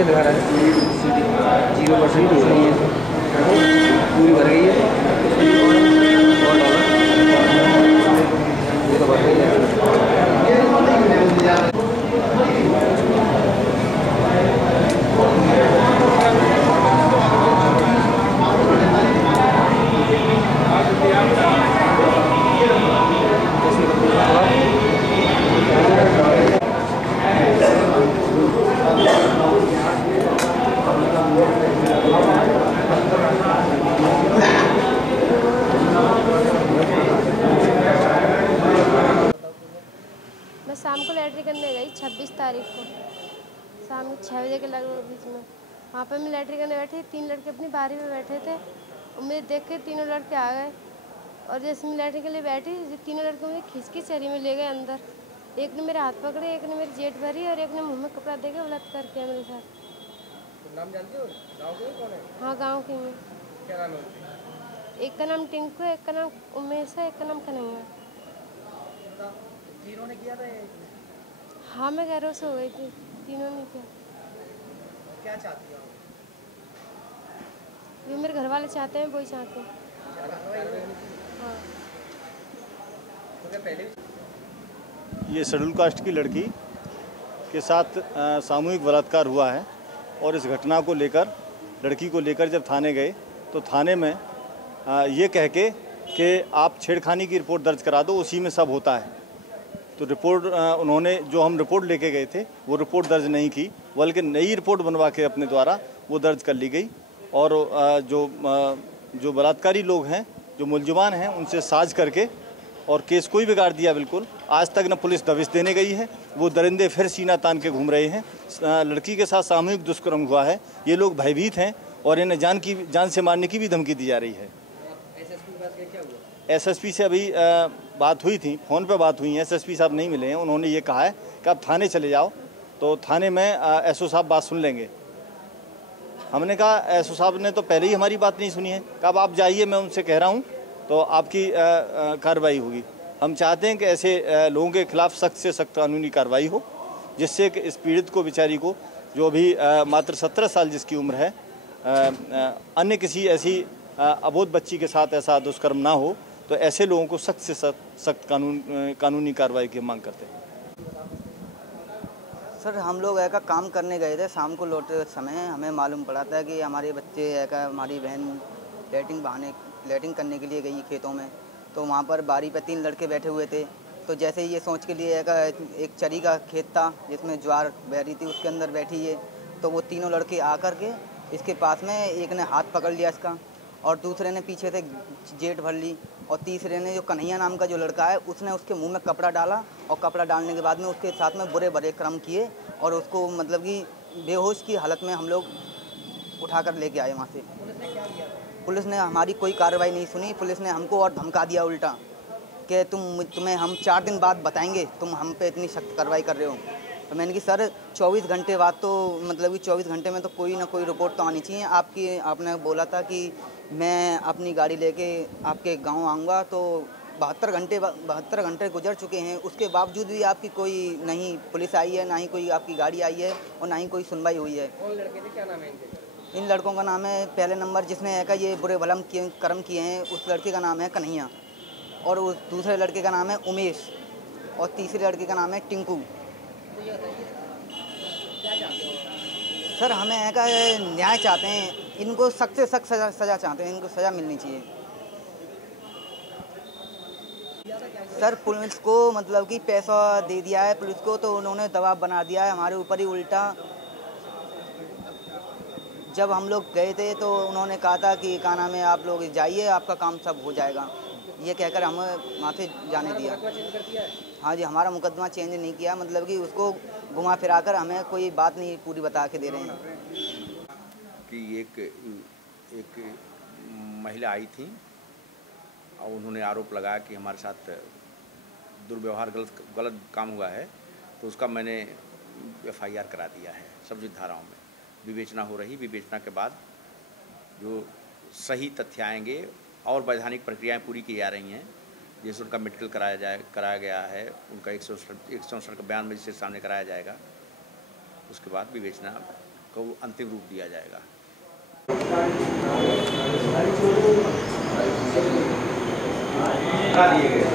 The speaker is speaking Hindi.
दिखा रहा है 0% नहीं है, पूरी भर गई है, ये तो भर गई है। मैं शाम को लैट्रिन करने गई 26 तारीख को शाम 6 बजे के लगभग बीच में। वहाँ पर मैं लैट्रिन करने बैठी, 3 लड़के अपनी बारी में बैठे थे और मुझे देख के तीनों लड़के आ गए और जैसे मैं लैट्रिन के लिए बैठी, तीनों लड़के मुझे खींच के चरी में ले गए अंदर। एक ने मेरे हाथ पकड़े, एक ने मेरी जेट भरी और एक ने मुँह में कपड़ा दे के बलात्कार किया मेरे साथ। तो नाम जानते हो? गाँव के कौन है? हाँ, गाँव की मैं। क्या नाम है? एक का नाम टिंकू है, एक का नाम उमेश है, एक का नाम कन्हैया। तीनों ने किया था? हाँ, मैं बेहोश हो गई थी, तीनों ने किया। क्या चाहती हो? जो मेरे घर वाले चाहते हैं वही चाहते हैं। हाँ। तो क्या पहले ये शेड्यूल कास्ट की लड़की के साथ सामूहिक बलात्कार हुआ है और इस घटना को लेकर लड़की को लेकर जब थाने गए तो थाने में ये कह के कि आप छेड़खानी की रिपोर्ट दर्ज करा दो, उसी में सब होता है। तो रिपोर्ट उन्होंने जो हम रिपोर्ट लेके गए थे वो रिपोर्ट दर्ज नहीं की, बल्कि नई रिपोर्ट बनवा के अपने द्वारा वो दर्ज कर ली गई और जो बलात्कारी लोग हैं, जो मुलजमान हैं, उनसे साझ करके और केस को ही बिगाड़ दिया बिल्कुल। आज तक न पुलिस दबिश देने गई है, वो दरिंदे फिर सीना तान के घूम रहे हैं। लड़की के साथ सामूहिक दुष्कर्म हुआ है, ये लोग भयभीत हैं और इन्हें जान से मारने की भी धमकी दी जा रही है। एसएसपी से अभी बात हुई थी, फ़ोन पे बात हुई है, एसएसपी साहब नहीं मिले हैं। उन्होंने ये कहा है कि आप थाने चले जाओ, तो थाने में एसओ साहब बात सुन लेंगे। हमने कहा एसओ साहब ने तो पहले ही हमारी बात नहीं सुनी है, कहा आप जाइए, मैं उनसे कह रहा हूँ तो आपकी कार्रवाई होगी। हम चाहते हैं कि ऐसे लोगों के खिलाफ सख्त से सख्त कानूनी कार्रवाई हो, जिससे कि इस पीड़ित को, बेचारी को, जो अभी मात्र 17 साल जिसकी उम्र है, अन्य किसी ऐसी अबोध बच्ची के साथ ऐसा दुष्कर्म ना हो। तो ऐसे लोगों को सख्त से सख्त कानूनी कार्रवाई की मांग करते हैं। सर, हम लोग ऐसा काम करने गए थे, शाम को लौटते समय हमें मालूम पड़ा था कि हमारे बच्चे ऐसा, हमारी बहन लैट्रिन करने के लिए गई खेतों में। तो वहाँ पर बारी पे 3 लड़के बैठे हुए थे। तो जैसे ये सोच के लिए एक चरी का खेत था जिसमें ज्वार बह रही थी, उसके अंदर बैठी है। तो वो तीनों लड़के आकर के इसके पास में, एक ने हाथ पकड़ लिया इसका और दूसरे ने पीछे से जेट भर ली और तीसरे ने, जो कन्हैया नाम का जो लड़का है, उसने उसके मुंह में कपड़ा डाला और कपड़ा डालने के बाद में उसके साथ में बुरे भरे क्रम किए और उसको मतलब कि बेहोश की हालत में हम लोग उठाकर लेके आए वहाँ से। पुलिस ने हमारी कोई कार्रवाई नहीं सुनी। पुलिस ने हमको और धमका दिया उल्टा कि तुम्हें हम 4 दिन बाद बताएंगे, तुम हम पे इतनी सख्त कार्रवाई कर रहे हो। तो मैंने कि सर 24 घंटे बाद तो मतलब कि 24 घंटे में तो कोई ना कोई रिपोर्ट तो आनी चाहिए। आपने बोला था कि मैं अपनी गाड़ी लेके आपके गांव आऊँगा, तो 72 घंटे गुजर चुके हैं, उसके बावजूद भी आपकी कोई नहीं पुलिस आई है, ना ही कोई आपकी गाड़ी आई है और ना ही कोई सुनवाई हुई है। कौन लड़के थे, क्या नाम है इनके? इन लड़कों का नाम है, पहले नंबर जिसने ये बुरे भलम कर्म किए हैं उस लड़के का नाम है कन्हैया और उस दूसरे लड़के का नाम है उमेश और तीसरे लड़के का नाम है टिंकू। सर, हमें ऐसा न्याय चाहते हैं, इनको सख्त से सख्त सज़ा चाहते हैं, इनको सज़ा मिलनी चाहिए। सर, पुलिस को मतलब कि पैसा दे दिया है पुलिस को, तो उन्होंने दबाव बना दिया है हमारे ऊपर ही उल्टा। जब हम लोग गए थे तो उन्होंने कहा था कि क्या नाम है, आप लोग जाइए, आपका काम सब हो जाएगा, ये कहकर हमें वहाँ से जाने दिया। हाँ जी, हमारा मुकदमा चेंज नहीं किया, मतलब कि उसको घुमा फिरा कर हमें कोई बात नहीं पूरी बता के दे रहे हैं। कि एक महिला आई थी और उन्होंने आरोप लगाया कि हमारे साथ दुर्व्यवहार गलत काम हुआ है तो उसका मैंने FIR करा दिया है सभी धाराओं में। विवेचना हो रही, विवेचना के बाद जो सही तथ्य आएंगे और वैधानिक प्रक्रियाएं पूरी की जा रही हैं, जैसे उनका मेडिकल कराया गया है, उनका 168 का बयान मजिस्ट्रेट सामने कराया जाएगा, उसके बाद विवेचना को अंतिम रूप दिया जाएगा। दिए गए